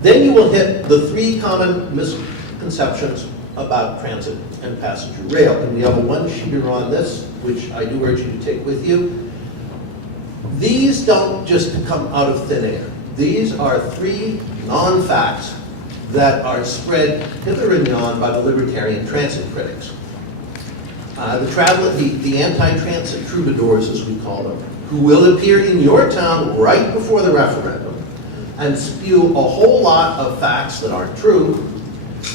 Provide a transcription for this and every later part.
Then you will hit the 3 common misconceptions about transit and passenger rail. And we have a one-sheeter on this, which I do urge you to take with you. These don't just come out of thin air. These are 3 non-facts that are spread hither and yon by the libertarian transit critics. The anti-transit troubadours, as we call them, who will appear in your town right before the referendum and spew a whole lot of facts that aren't true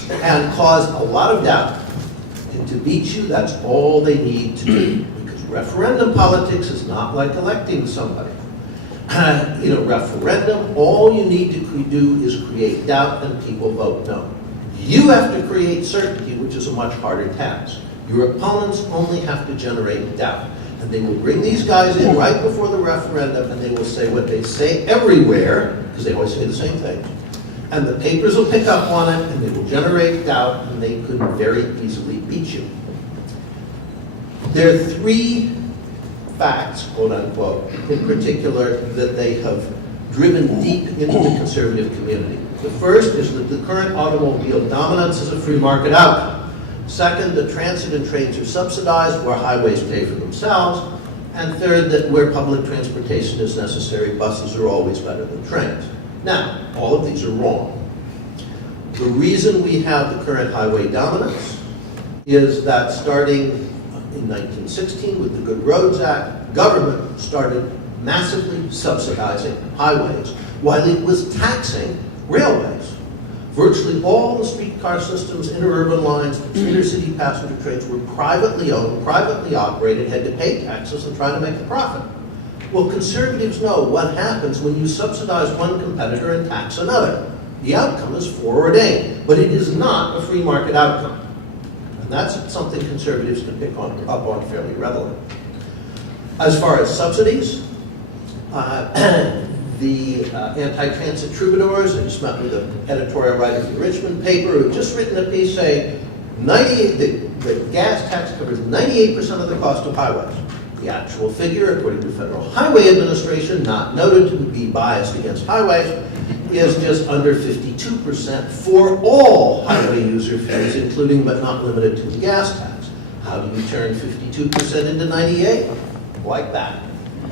and cause a lot of doubt. And to beat you, that's all they need to do. Because referendum politics is not like electing somebody. Referendum, all you need to do is create doubt and people vote no. You have to create certainty, which is a much harder task. Your opponents only have to generate doubt. And they will bring these guys in right before the referendum and they will say what they say everywhere, because they always say the same thing. And the papers will pick up on it and they will generate doubt and they could very easily beat you. There are 3 facts, quote unquote, in particular that they have driven deep into the conservative community. The first is that the current automobile dominance is a free market outcome. Second, that transit and trains are subsidized where highways pay for themselves. And third, that where public transportation is necessary, buses are always better than trains. Now, all of these are wrong. The reason we have the current highway dominance is that starting in 1916 with the Good Roads Act, government started massively subsidizing highways while it was taxing railways. Virtually all the streetcar systems, interurban lines, intercity passenger trains were privately owned, privately operated, had to pay taxes and try to make a profit. Well, conservatives know what happens when you subsidize one competitor and tax another. The outcome is foreordained, but it is not a free market outcome. And that's something conservatives can pick up on fairly readily. As far as subsidies, the anti-transit troubadours, I just met with an editorial writer for the Richmond paper who had just written a piece saying the gas tax covers 98% of the cost of highways. The actual figure, according to the Federal Highway Administration, not noted to be biased against highways, is just under 52% for all highway user fees, including but not limited to the gas tax. How do you turn 52% into 98? Like that.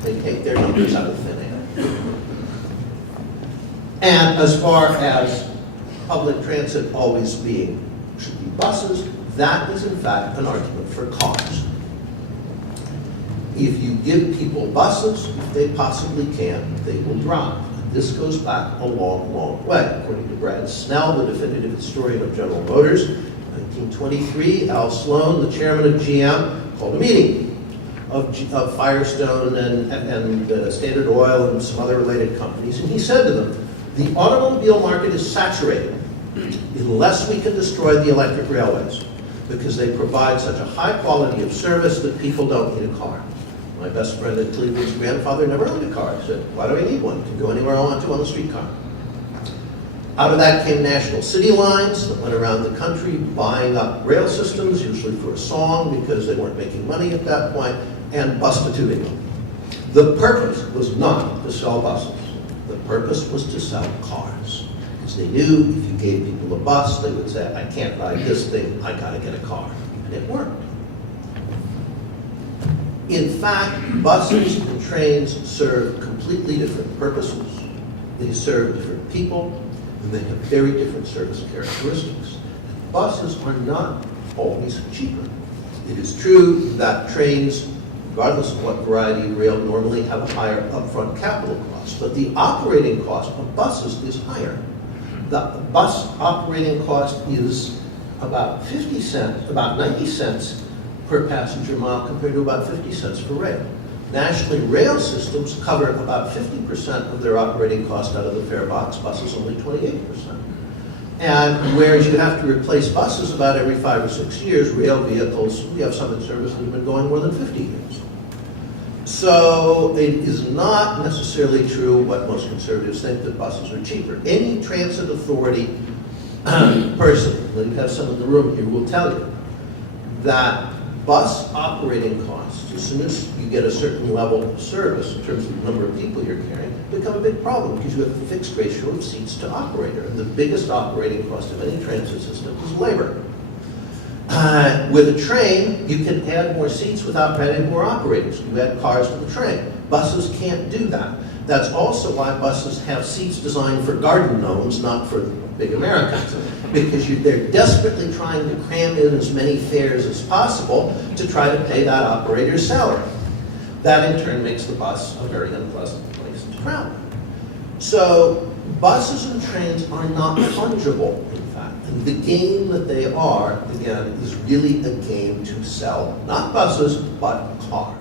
They take their numbers out of thin air. And as far as public transit always should be buses, that is in fact an argument for cars. If you give people buses, if they possibly can, they will drive. And this goes back a long, long way. According to Brad Snell, the definitive historian of General Motors, 1923, Al Sloan, the chairman of GM, called a meeting of Firestone and Standard Oil and some other related companies, and he said to them, the automobile market is saturated unless we can destroy the electric railways because they provide such a high quality of service that people don't need a car. My best friend at Cleveland's grandfather never owned a car. He said, why do I need one? I can go anywhere I want to on the streetcar. Out of that came national city lines that went around the country buying up rail systems, usually for a song because they weren't making money at that point, and bustituting them. The purpose was not to sell buses. The purpose was to sell cars. Because they knew if you gave people a bus, they would say, I can't ride this thing, I gotta get a car. And it worked. In fact, buses and trains serve completely different purposes. They serve different people, and they have very different service characteristics. Buses are not always cheaper. It is true that trains, regardless of what variety of rail, normally have a higher upfront capital cost, but the operating cost of buses is higher. The bus operating cost is about 50 cents, about 90 cents per passenger mile compared to about 50 cents for rail. Nationally, rail systems cover about 50% of their operating cost out of the fare box, buses only 28%. And whereas you have to replace buses about every 5 or 6 years, rail vehicles, we have some in service that have been going more than 50 years. So it is not necessarily true what most conservatives think, that buses are cheaper. Any transit authority person, and you have some in the room here, will tell you that bus operating operating costs, as soon as you get a certain level of service in terms of the number of people you're carrying, become a big problem because you have a fixed ratio of seats to operator. And the biggest operating cost of any transit system is labor. With a train, you can add more seats without adding more operators. You add cars to the train. Buses can't do that. That's also why buses have seats designed for garden gnomes, not for big Americans, because they're desperately trying to cram in as many fares as possible to try to pay that operator's salary. That in turn makes the bus a very unpleasant place to travel. So buses and trains are not fungible, in fact. And the game that they are, again, is really a game to sell, not buses, but cars.